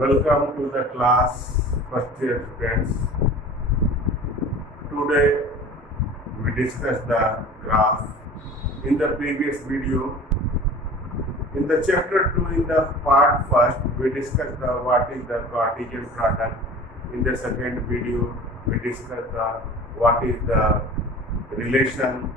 Welcome to the class, first year students. Today we discuss the graph. In the previous video, in the chapter 2, in the part first, we discussed what is the Cartesian product. In the second video, we discussed what is the relation,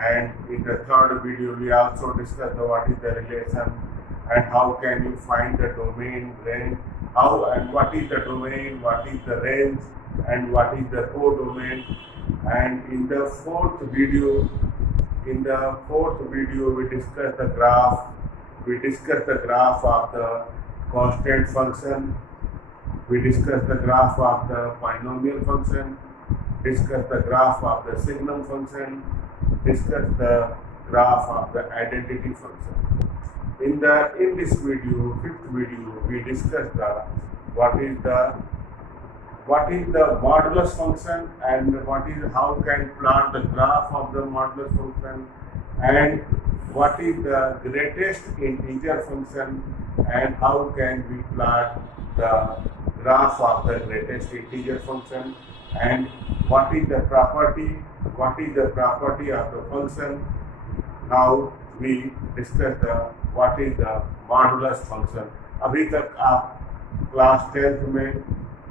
and in the third video, we also discussed what is the relation and how can you find the domain range, how and what is the domain, what is the range, and what is the codomain. And in the fourth video, we discussed the graph. We discussed the graph of the constant function. We discussed the graph of the polynomial function. Discussed the graph of the signum function. Discussed the graph of the identity function. In this video, fifth video, we discussed what is the modulus function and how can plot the graph of the modulus function, and what is the greatest integer function and how can we plot the graph of the greatest integer function, and what is the property of the function. Now we discuss what is the modulus function. अभी तक आप class 10th में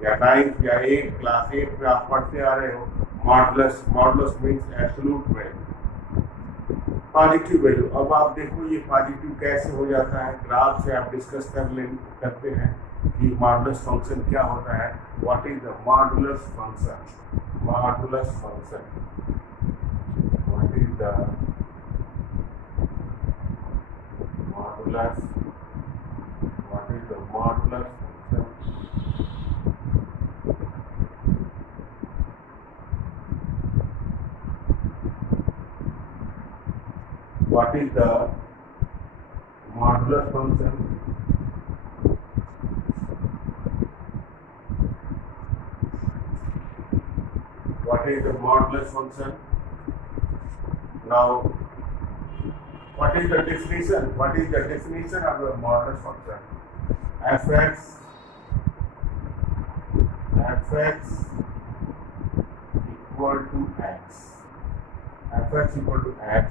या 9th या 8 क्लास 8 में आप पढ़ते आ रहे हो modulus means absolute value, positive value. अब आप देखो ये पॉजिटिव कैसे हो जाता है, ग्राफ से आप डिस्कस करते हैं कि मॉडुलस फंक्शन क्या होता है। What is the modulus function? Modulus function, what is the modulus? What is the modulus function? What is the modulus function? What is the modulus function? Now, what is the definition? What is the definition of the modulus function? fx equal to x. Fx equal to x.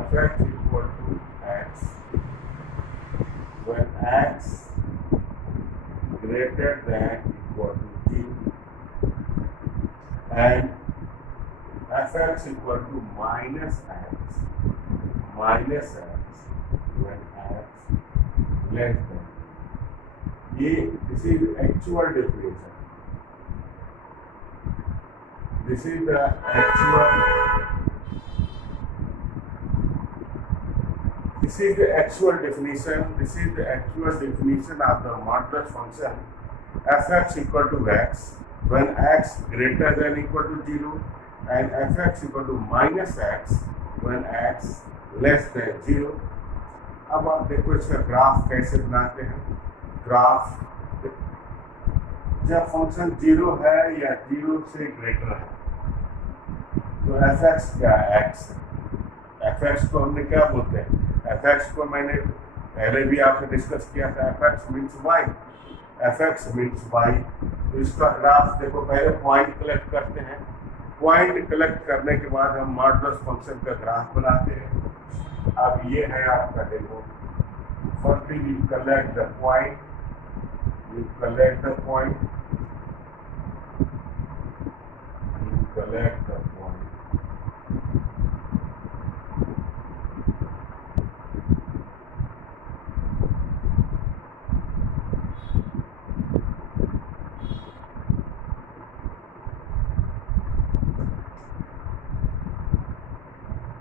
Fx equal to x when x greater than equal to 0, and fx equal to minus x when x less than. This is actual definition. This is the actual definition. This is the actual definition of the modulus function. Fx equal to x when x greater than equal to 0, and fx equal to minus x when x less than 0। अब आप देखो इसका ग्राफ कैसे बनाते हैं। ग्राफ जब फंक्शन 0 है या 0 से ग्रेटर है तो fx क्या है? x है। fx को हमने क्या बोलते हैं? fx को मैंने पहले भी आपसे डिस्कस किया था। fx means y, fx means y। तो इसका ग्राफ देखो, पहले पॉइंट कलेक्ट करते हैं। पॉइंट कलेक्ट करने के बाद हम मॉडुलस फंक्शन का ग्राफ बनाते हैं। अब ये है आपका, देखो, firstly you collect the point,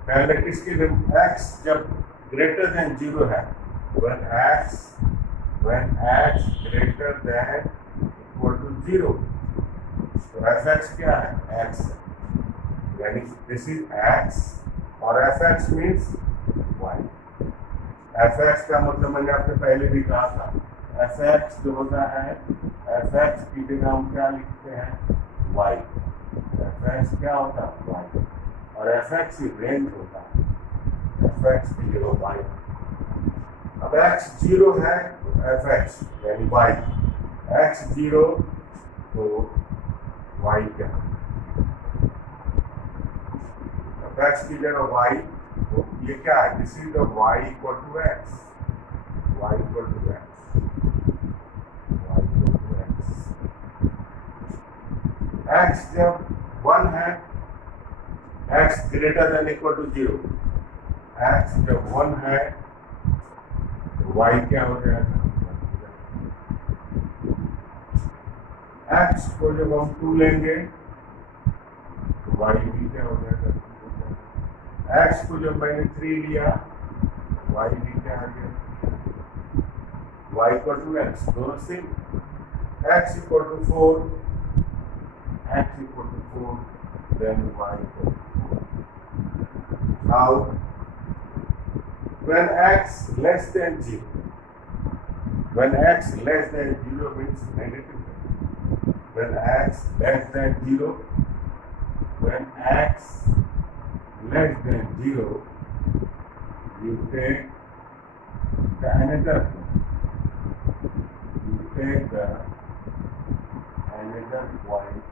पहले किसके लिए? x जब ग्रेटर देन 0 है, when x greater than equal to 0, तो fx क्या है? x है, यानी दिस इज x और fx मीन्स y। fx का मतलब मैंने आपसे पहले भी कहा था, fx जो होता है, fx की जगह हम क्या लिखते हैं? y। fx क्या होता है? y। और fx की रेंज होता है, fx की जगह y। अब x 0 है तो fx यानी y x 0 तो y क्या है? अब x की जगह y, तो ये क्या है? This is the y equal to x, y equal to x, y equal to x। x जब 1 है, x greater than equal to 0, x जब 1 है तो y क्या हो जाएगा? x को जब हम 2 लेंगे तो y भी क्या हो जाएगा? x को जब मैंने 3 लिया तो y भी क्या आ गया? y इक्वल टू x, दोनों same. x equal to 4, x equal to 4, then y equal to 4। Now when x less than 0, when x less than 0 means negative. When x less than 0, when x less than 0, you take the another point. You take the another point.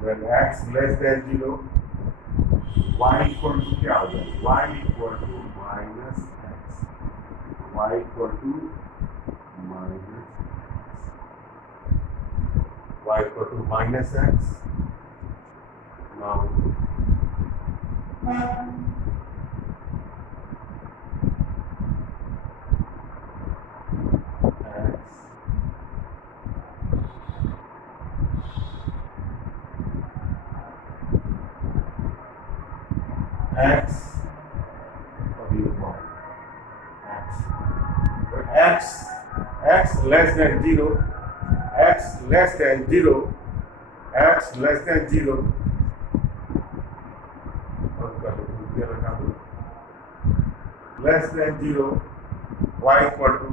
When x less than 0, y equal to क्या हो जाए? y equal to minus x. y equal to minus y equal to minus x. Now x what do you call x? But x less than 0, x less than 0, x less than 0, less than 0, y equal to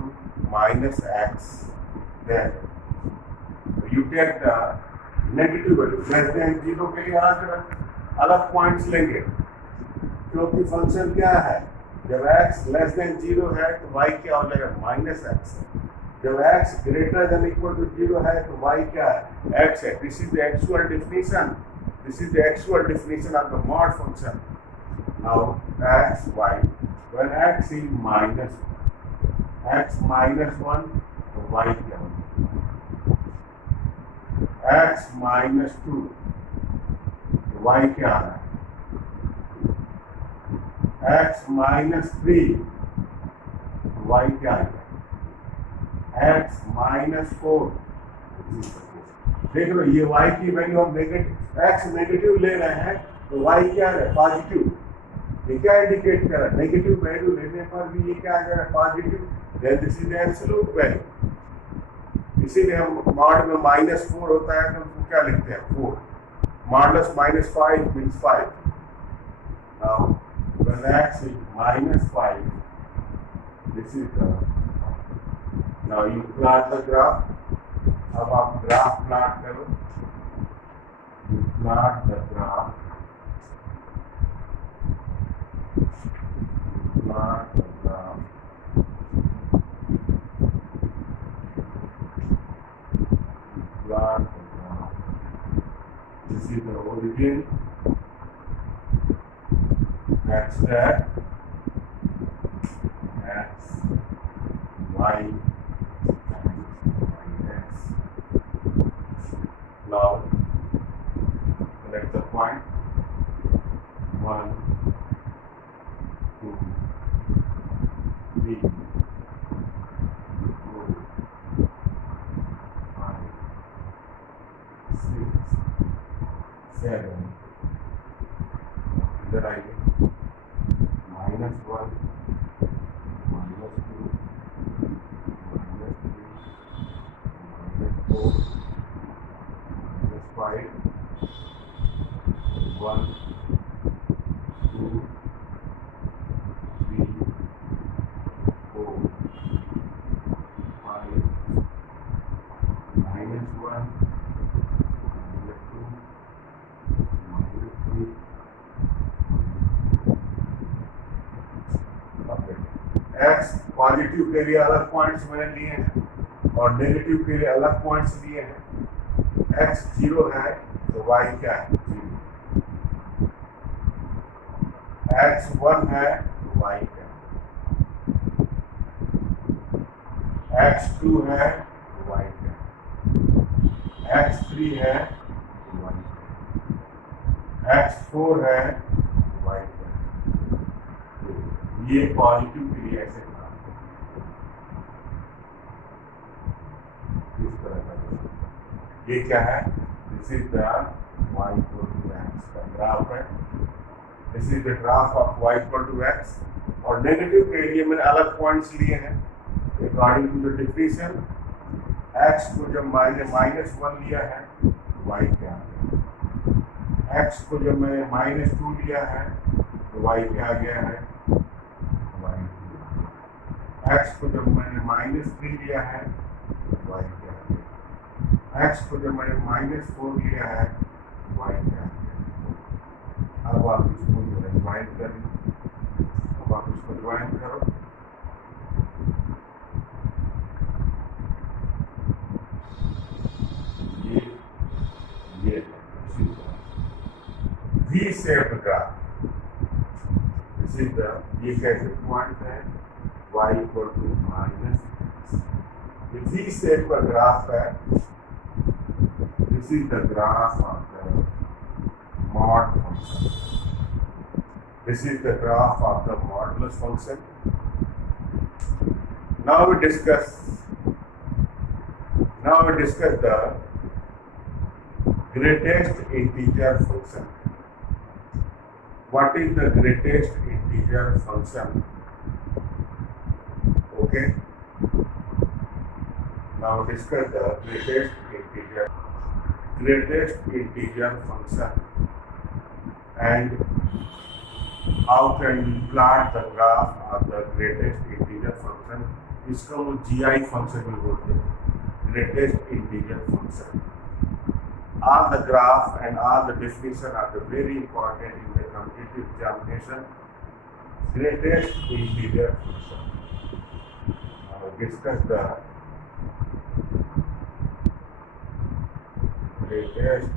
minus x. Then you take the negative value, less than 0 के लिए अलग पॉइंट्स लेंगे, क्योंकि फंक्शन क्या है? जब x less than 0 है तो y क्या हो जाएगा? Minus x। जब x greater than equal to 0 है तो y क्या है? x है। This is the actual definition, this is the actual definition of the mod function. Now x y, when x is minus x minus 1 तो y क्या हो? x minus 2 तो y क्या आ रहा है? x minus 3 y क्या है? x minus 4। देख लो ये y की वैल्यू हम नेगेटिव, x नेगेटिव ले रहे हैं तो y क्या है? पॉजिटिव। ये क्या इंडिकेट कर रहा है? नेगेटिव वैल्यू लेने पर भी ये क्या आ जाएगा? Positive. Then this is absolute value. इसीलिए हम मॉड में -4 होता है तो हम क्या लिखते हैं? 4 मॉडुलस -5 मीन्स 5। Now when x is -5, this is the, now you plot the graph. अब आप ग्राफ प्लॉट करो, you plot the graph, you plot the graph, plot the graph. This is the origin, that's that, x, y, and x. Now, select the point 1, 2, 3, 4, 5, 6, 7. इधर आइए, -1, -2, -3, -4, -5, 1, 2, 3, 4, 5, -1, -2, -3. x positive के लिए अलग पॉइंट्स मैंने लिए हैं, और नेगेटिव के लिए अलग पॉइंट्स लिए हैं। x 0 है तो y क्या है 0, x 1 है तो y क्या है, x 2 है तो y क्या है, x 3 है तो y क्या है, x 4 है तो y क्या है। तो ये पॉजिटिव के लिए ऐसे इस तरह का ये क्या है, this is the y equal to x का ग्राफ है। This is the graph of y equal to x और नेगेटिव के लिए मैंने अलग पॉइंट्स लिए हैं according to the definition. x को जब मैंने -1 लिया है तो y क्या है, x को जब मैंने -2 लिया है तो y क्या आ गया है y, x को जब मैंने -3 लिया है तो y क्या आ गया, x को जब मैंने -4 लिया है तो y क्या आ गया। अब आप इसको जो है ज्वाइन करें, अब आप इसको ज्वाइन करो, ये V shaped graph, this is the ये कैसे पॉइंट है y इक्वल टू -6, ये V शेप का ग्राफ है। This is the graph of the mod function, this is the graph of the modulus function. Now we discuss the greatest integer function. What is the greatest integer function? Okay. Now discuss the greatest integer function and how can we plot the graph of the greatest integer function. इसको हम GI function भी बोलते हैं, greatest integer function. All the graph and all the definition are very important in the competitive examination. Greatest integer function. Now discuss the greatest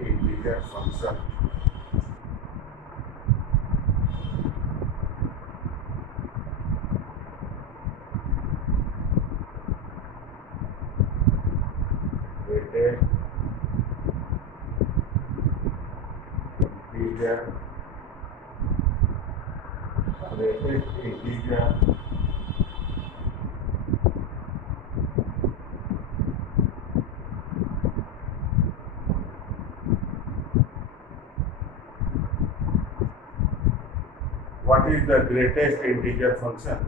integer function. Greatest integer What is the greatest integer function?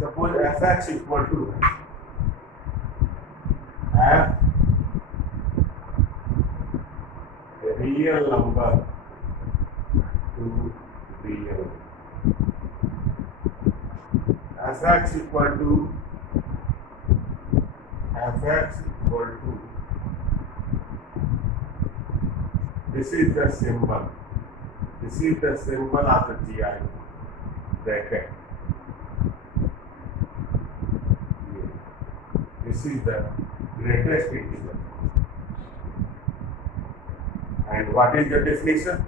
Suppose f(x) equal to f a real number to real. f(x) equal to this is the symbol. This is the symbol of the GI bracket. This is the greatest integer. And what is the definition?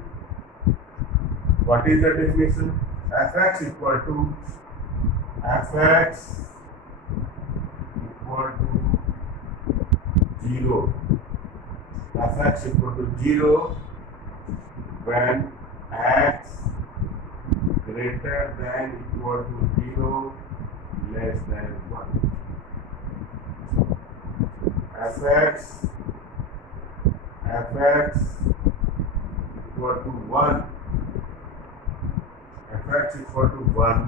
What is the definition? f(x) equal to 0. f(x) equal to 0 when x greater than equal to 0 less than 1. f(x) equal to 1. f(x) equal to 1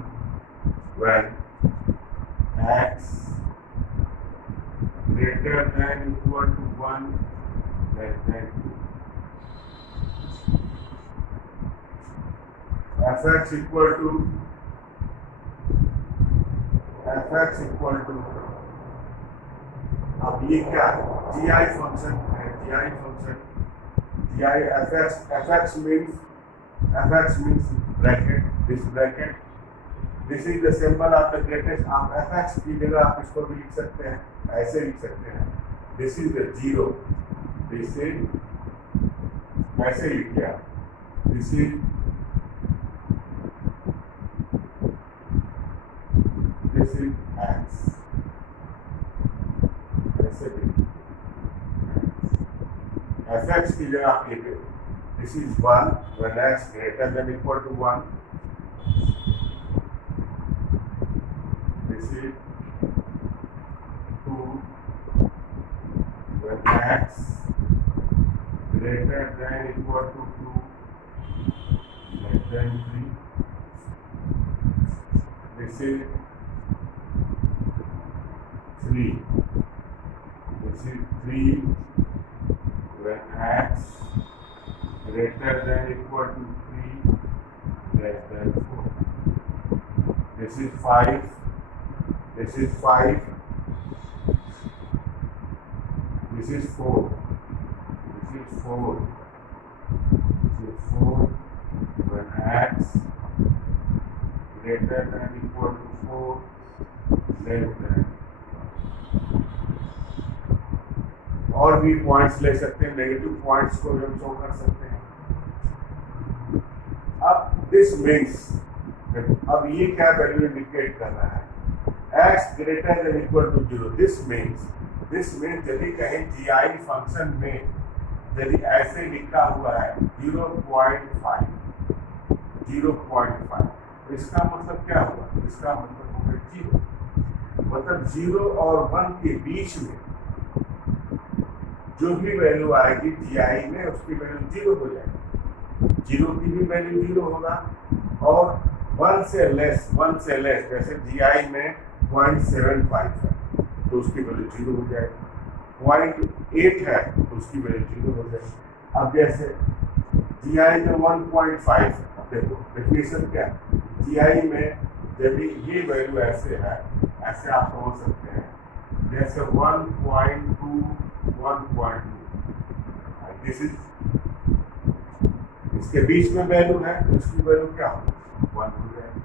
when x greater than equal to 1 less than 2. f(x) equal to F X equal to, अब ये क्या है, G I function है, G I function, G I F X means bracket, this bracket, this is the symbol of the greatest. आप F X की जगह आप इसको भी लिख सकते हैं, ऐसे लिख सकते हैं, this is the zero, this is, ऐसे लिख दिया, दिस इज एक्स, ऐसे भी एफ एक्स की जगह आप लिखे, this is 1 when x greater than equal to 1, this is 2 when x greater than equal to 2, less than 3, this is 3, this is 3 when x greater than equal to 3, less than 4, this is 5, this is 5, this is 4, this is 4, this is 4 when x greater than equal to 4, less than, और भी पॉइंट्स ले सकते हैं, negative points को हम शो कर सकते हैं। अब दिस मीन्स, अब ये क्या वैल्यू इंडिकेट कर रहा है, x greater than equal to 0, this means यदि कहीं जी आई फंक्शन में यदि ऐसे लिखा हुआ है 0.5, तो इसका मतलब क्या हुआ, इसका मतलब हो गया 0, मतलब 0 और 1 के बीच में जो भी वैल्यू आएगी जी आई में उसकी वैल्यू 0 हो जाएगी, 0 की भी वैल्यू 0 होगा, और 1 से लेस, जैसे जी आई में 0.75 है तो उसकी वैल्यू 0 हो जाएगी, 0.8 है तो उसकी वैल्यू 0 हो जाएगी। अब जैसे जी आई में 1.5 है, देखो डेफिनेशन क्या है, जी आई में यदि ये वैल्यू ऐसे है, ऐसे आप समझ सकते हैं, जैसे 1.2, दिस इज, इसके बीच में वैल्यू है तो इसकी वैल्यू क्या होगी, 1 हो जाएगी।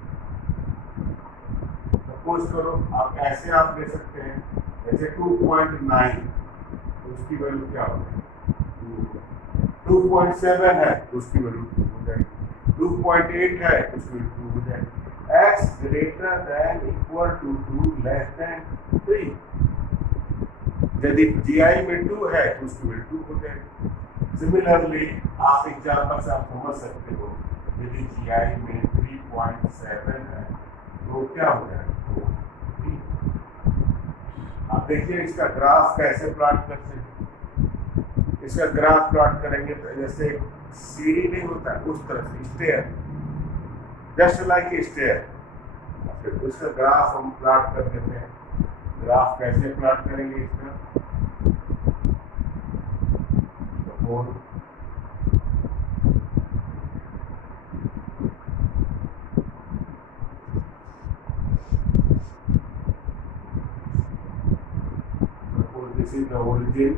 सपोज करो आप ऐसे आप ले सकते हैं, जैसे 2.9 तो उसकी वैल्यू क्या हो जाएगी, 2.7 है तो उसकी वैल्यू 2 हो जाएगी, 2.8 है तो उसकी वैल्यू 2 हो जाएगी, x greater than equal to 2 less than 3, यदि जी आई में 2 है तो उसकी वैल्यू 2 हो जाएगी। सिमिलरली आप एग्जाम्पल से आप समझ सकते हो, यदि जी आई में 3.7 है तो क्या हो जाएगा, 3। आप देखिए इसका ग्राफ कैसे प्लॉट करते हैं, इसका ग्राफ प्लॉट करेंगे तो जैसे सीढ़ी नहीं होता उस तरह से, स्टेयर, जस्ट लाइक स्टेयर, उसका ग्राफ हम प्लॉट कर देते हैं। ग्राफ कैसे प्लॉट करेंगे इसका, this is the origin,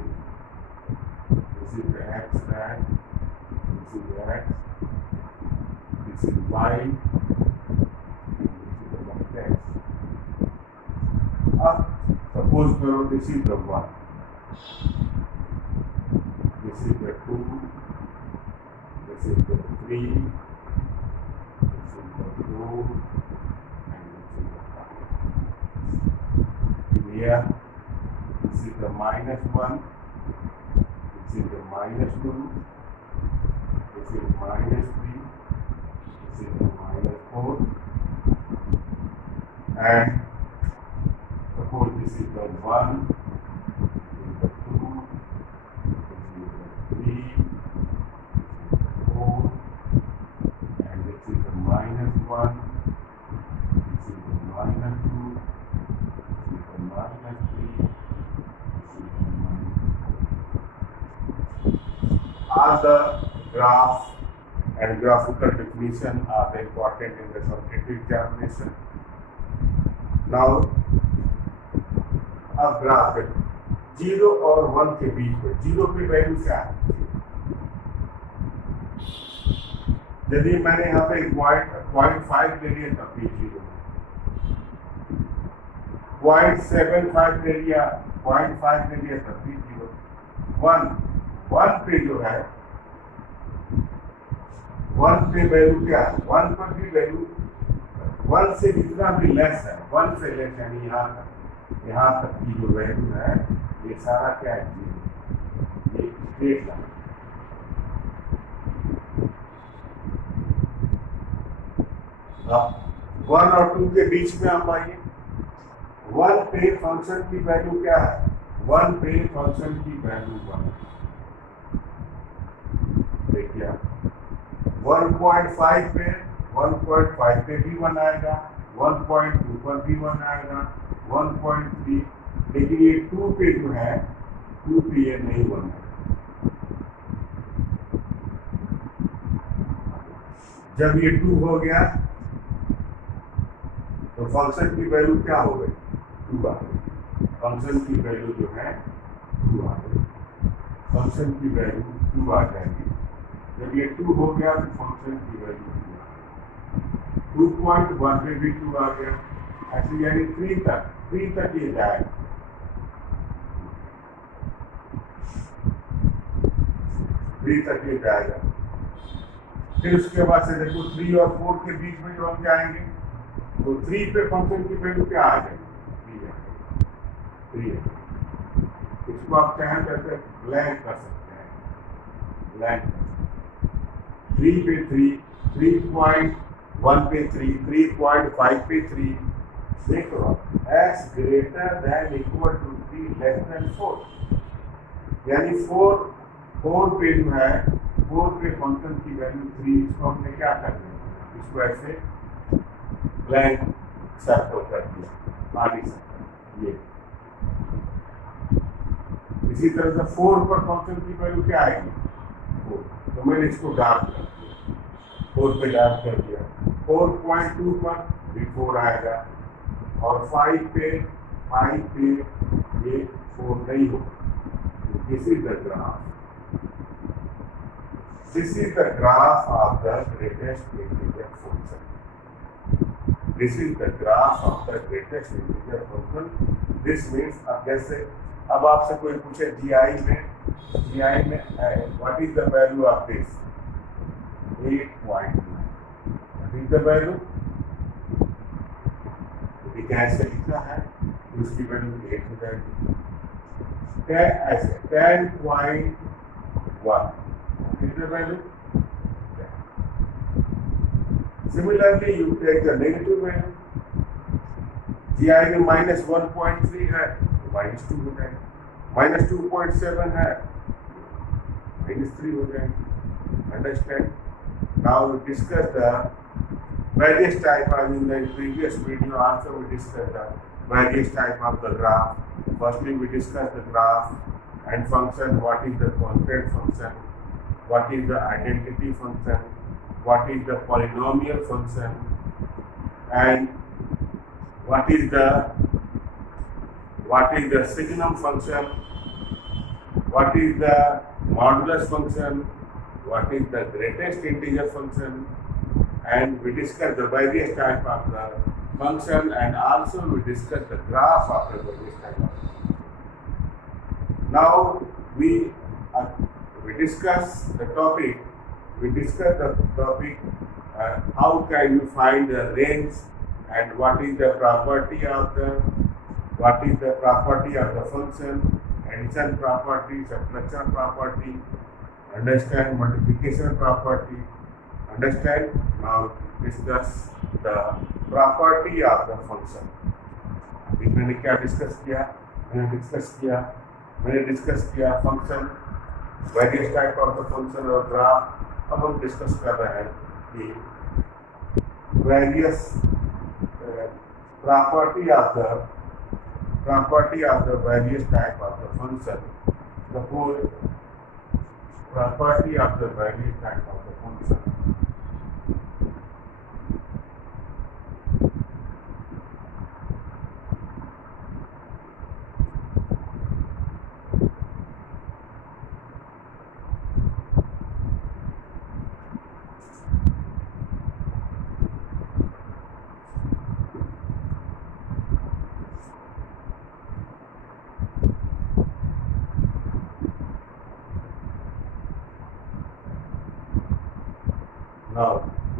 this is the x dash, this is the x, this is y, this is the y dash. Up, suppose this is the 1, this is the 2, this is the 3, this is the 4, and this is the 5. Here, this is the -1, this is the -2, this is -3, this is the -4, and suppose this is the 1, this is the 2, this is the 3, this is the 4, and this is the -1, this is the -2, this is the -3. All the graph and graphical definition are important in the competitive examination. Now अब ग्राफ है 0 और 1 के बीच में, 0 पे वैल्यू क्या है? यदि मैंने यहाँ पे 0.5 ले लिया तब भी 0, 0.75 ले लिया, 0.5 ले लिया तब भी 0, 1 पे जो है 1 पे वैल्यू क्या है? 1 पर भी वैल्यू 1 से जितना भी लेस है, 1 से लेस यानी यहाँ तक की जो वैल्यू है ये सारा क्या है? 0, ये स्ट्रेट लाइन। अब 1 और 2 के बीच में आप आइए, 1 पे फंक्शन की वैल्यू क्या है? 1 पे फंक्शन की वैल्यू 1, देखिए 1.5 पे 1.5 पे भी 1 आएगा, 1.2 पर भी 1 आएगा, 1.3, लेकिन ये 2 पे जो है 2 पे ये नहीं 1 है। जब ये 2 हो गया तो फंक्शन की वैल्यू क्या हो गई? 2 आ गई। फंक्शन की वैल्यू जो है 2 आ गई, फंक्शन की वैल्यू 2 आ जाएगी। जब ये 2 हो गया तो फंक्शन की वैल्यू 2 आ गई, 2.1 पे भी 2 आ गया, ऐसे यानी 3 तक ये जाएगा। तक ये जाएगा। फिर उसके बाद से देखो 3 और 4 के बीच में जो हम जाएंगे तो 3 पे फंक्शन की वैल्यू क्या आ जाएगी? 3 है। इसको आप चाहें तो ब्लैंक कर सकते हैं, ब्लैंक 3 पे 3, 3.1 पे 3, 3.5 पे 3। देखो x greater than equal to 3 less than 4, यानी 4 पे जो है 4 पे फंक्शन की वैल्यू 3, इसको हमने क्या कर दिया? इसको ऐसे ब्लैंक सर्कल कर दिया, आगे सर्कल। ये इसी तरह से 4 पर फंक्शन की वैल्यू क्या आएगी? 4, तो मैंने इसको डार्क कर दिया, 4 पे डार्क कर दिया। 4.2 पर भी 4 आएगा और 5 पे ये 4 नहीं होगा। This is the graph. This is the graph of the greatest integer function. This is the graph of the greatest integer function. This means अब आपसे कोई पूछे GI में what is the value of this? 8.9. What is the value? यदि कैसे लिखना है उसकी वैल्यू 8 हो जाएगी। 10.1 is the value. Similarly, you take the negative value. GI में -1.3 है तो -2 हो जाएगा, -2.7 है -3 हो जाएगी। Understand? Now we discuss the various type. In the previous video also we discussed the various type of the graph. Firstly, we discussed the graph and function. What is the constraint function? What is the identity function? What is the polynomial function? And what is the signum function? What is the modulus function? What is the greatest integer function? And we discussed the various type of the function, and also we discussed the graph of the various type of function. Now we discuss the topic. How can you find the range, and what is the property of the function, addition property, subtraction property, understand multiplication property. Understand? Now discuss the property of the function. अभी मैंने क्या डिस्कस किया? मैंने डिस्कस किया function, various type of the function और ग्राफ। अब हम डिस्कस कर रहे हैं कि various property of the various type of the function. Suppose property of the various type of the function.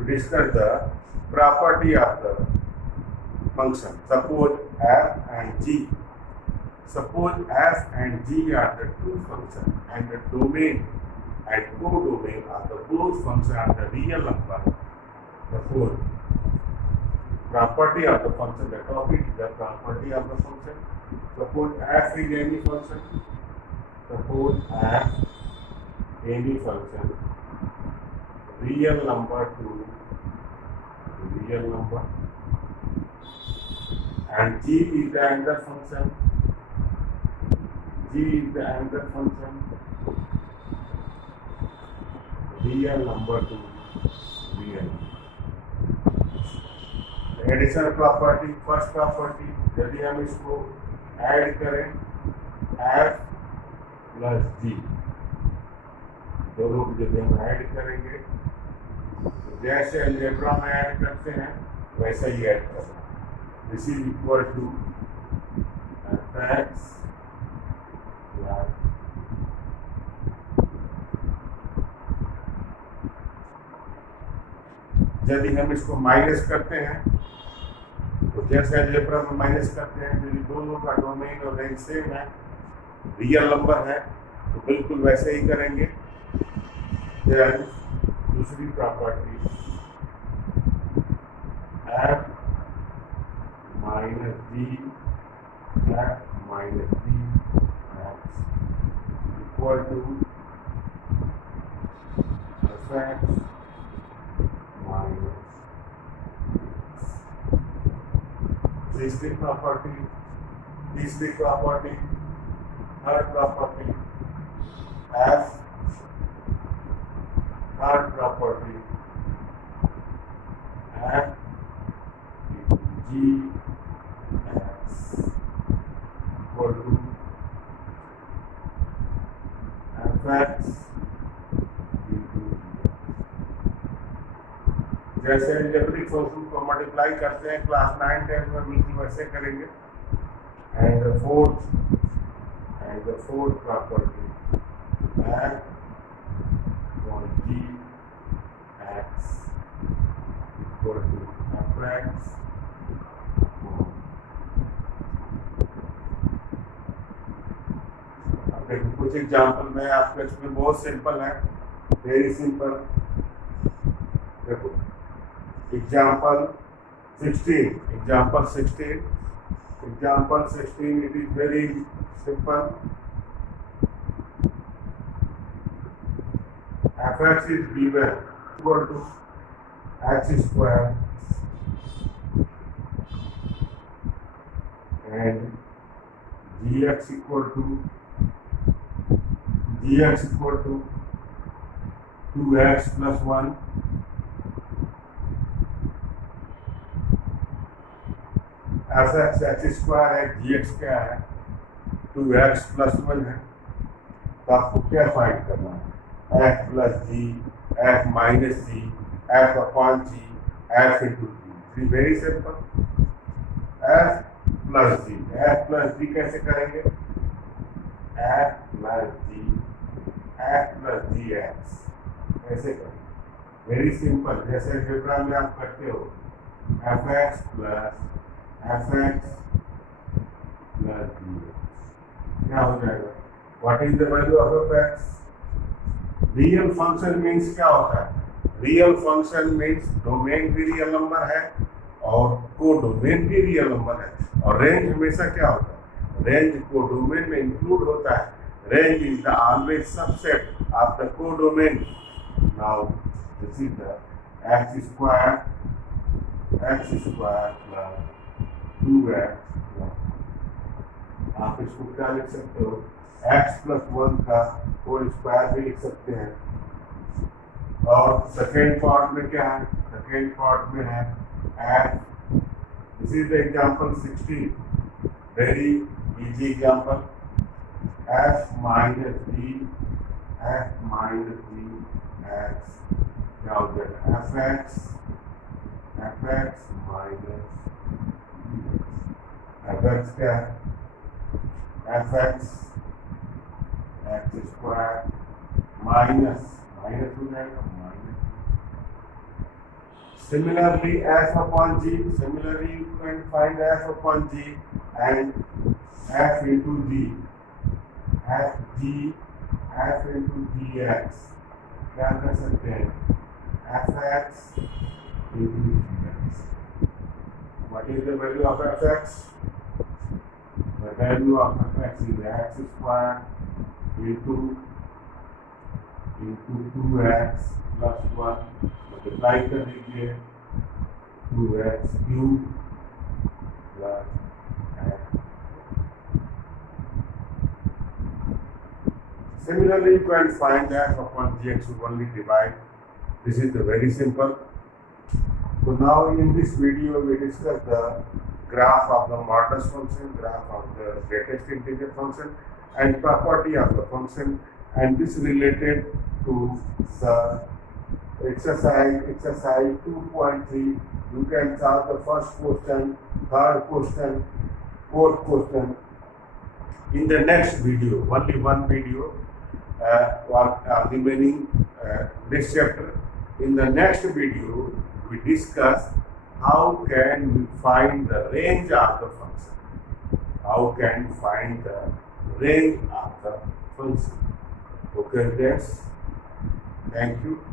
discuss the property of the function. Suppose f and g. Suppose f and g are the two functions, and the domain and codomain of the both functions are the real number. Suppose property of the function, the topic is the property of the function. Suppose f is any function. Suppose f any function, real number to real number, and g is the another function. G is the another function, real number to real. Addition property, first property, यदि हम इसको ऐड करें f plus g, दोनों को यदि हम ऐड करेंगे तो जैसे अलजेब्रा में ऐड करते हैं वैसा ही ऐड करना। This is equal to fx plus यदि हम इसको माइनस करते हैं तो जैसे अलजेब्रा में माइनस करते हैं, यदि दोनों का डोमेन और रेंज सेम है, रियल नंबर है, तो बिल्कुल वैसे ही करेंगे। दूसरी property f minus d f minus d equal to fx minus तीसरी property, third property f, third property f g x equal to fx। जैसे अलजेब्रिक फंक्शन को मल्टीप्लाई करते हैं क्लास 9 10 में बिल्कुल वैसे करेंगे। And the fourth property f on g x equal to fx अब देखो कुछ एग्जांपल में आपके इसमें बहुत सिंपल है, वेरी सिंपल। देखो example 16, it is very simple. fx is given equal to x square and gx equal to 2x plus 1 fx x square है, gx क्या है 2x प्लस 1 है। तो आपको क्या फाइंड करना है, f plus g, f minus g, f upon g, f into g। Very simple. f plus g कैसे करेंगे, f प्लस gx कैसे करेंगे, वेरी सिंपल। जैसे अलजेब्रा में आप करते हो fx plus fx plus gx क्या हो जाएगा, what is the value of fx। Real function means क्या होता है, रियल फंक्शन मीन्स डोमेन भी रियल नंबर है और कोडोमेन भी रियल नंबर है। और रेंज हमेशा क्या होता है, रेंज कोडोमेन में इंक्लूड होता है। Range is the always subset of the codomain. Now this is the x square plus 2x, आप इसको क्या लिख सकते हो, x प्लस 1 का होल स्क्वायर भी लिख सकते हैं। और सेकेंड पार्ट में क्या है, सेकेंड पार्ट में है f, this is the example 16, very easy example. f minus d x क्या हो जाएगा, fx माइनस fx क्या है, fx x स्क्वायर माइनस हो जाएगा, Similarly, f upon g. Similarly, you can find f upon g and f into g. f g f into gx. क्या कर सकते हैं? fx into gx. What is the value of fx? The value of fx is x square into 2x plus 1 multiply कर दीजिए 2x cube plus x. Similarly, you can find f upon gx to only divide. This is the very simple. So now in this video we discuss the graph of the modulus function, graph of the greatest integer function and property of the function, and this related to the exercise 2.3. You can solve the first question, third question, fourth question in the next video. Only one video remaining this chapter. In the next video we discuss how can we find the range of the function. How can we find the range of the function? Okay, that's thank you.